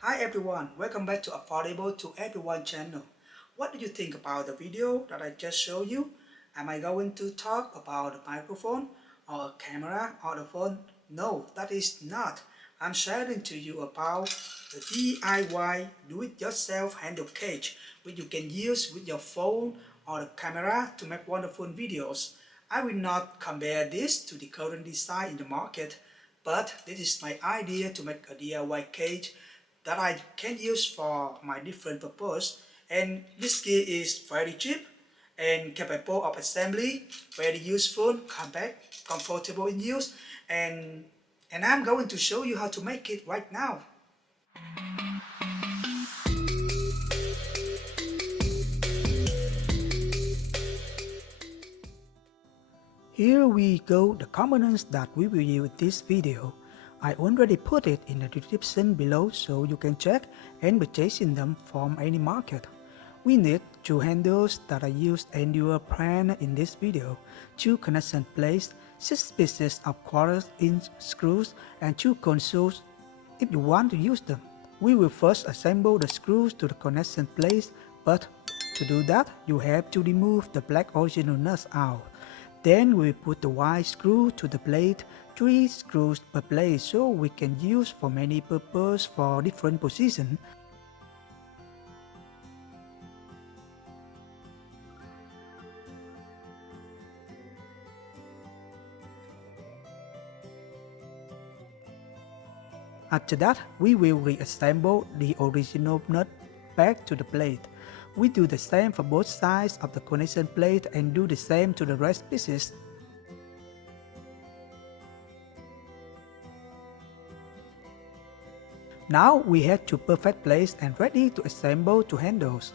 Hi everyone, welcome back to Affordable to Everyone channel. What do you think about the video that I just showed you? Am I going to talk about a microphone or a camera or the phone? No, that is not. I'm sharing to you about the DIY do-it-yourself handle cage which you can use with your phone or the camera to make wonderful videos. I will not compare this to the current design in the market, but this is my idea to make a DIY cage that I can use for my different purpose. And this key is very cheap and capable of assembly, very useful, compact, comfortable in use, and I'm going to show you how to make it right now. Here we go, the components that we will use in this video. I already put it in the description below so you can check and purchasing them from any market. We need 2 handles that I used in your plan in this video, 2 connection plates, 6 pieces of 1/4-inch screws, and 2 consoles if you want to use them. We will first assemble the screws to the connection plates, but to do that you have to remove the black original nuts out. Then we put the white screw to the plate, 3 screws per plate so we can use for many purposes for different positions. After that, we will reassemble the original nut back to the plate. We do the same for both sides of the connection plate and do the same to the rest pieces. Now we have 2 perfect plates and ready to assemble 2 handles.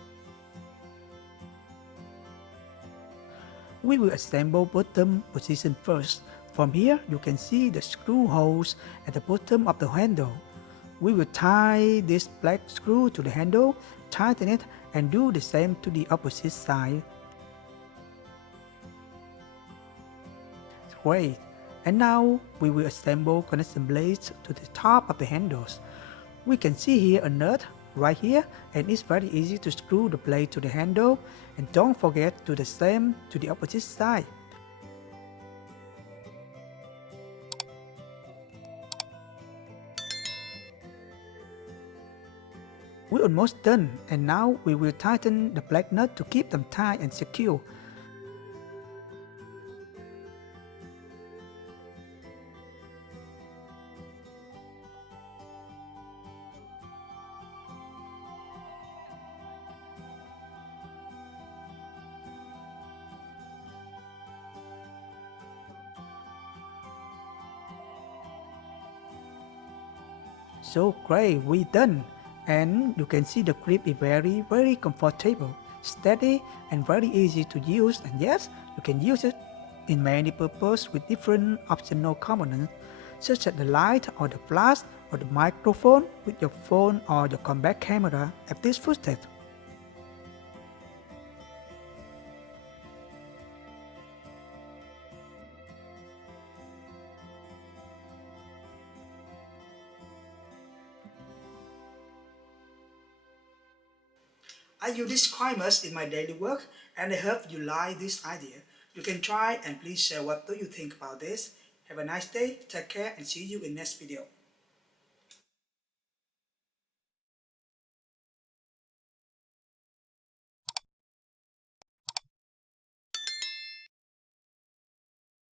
We will assemble bottom position first. From here you can see the screw holes at the bottom of the handle. We will tie this black screw to the handle, tighten it and do the same to the opposite side. Great! And now we will assemble connection blades to the top of the handles. We can see here a nut right here, and it's very easy to screw the blade to the handle, and don't forget to do the same to the opposite side. We're almost done, and now we will tighten the black nut to keep them tight and secure. So great, we done! And you can see the grip is very comfortable, steady and very easy to use, and yes, you can use it in many purposes with different optional components such as the light or the flash or the microphone with your phone or your compact camera at this footage. I use this quite much in my daily work and I hope you like this idea. You can try and please share what do you think about this. Have a nice day, take care and see you in next video.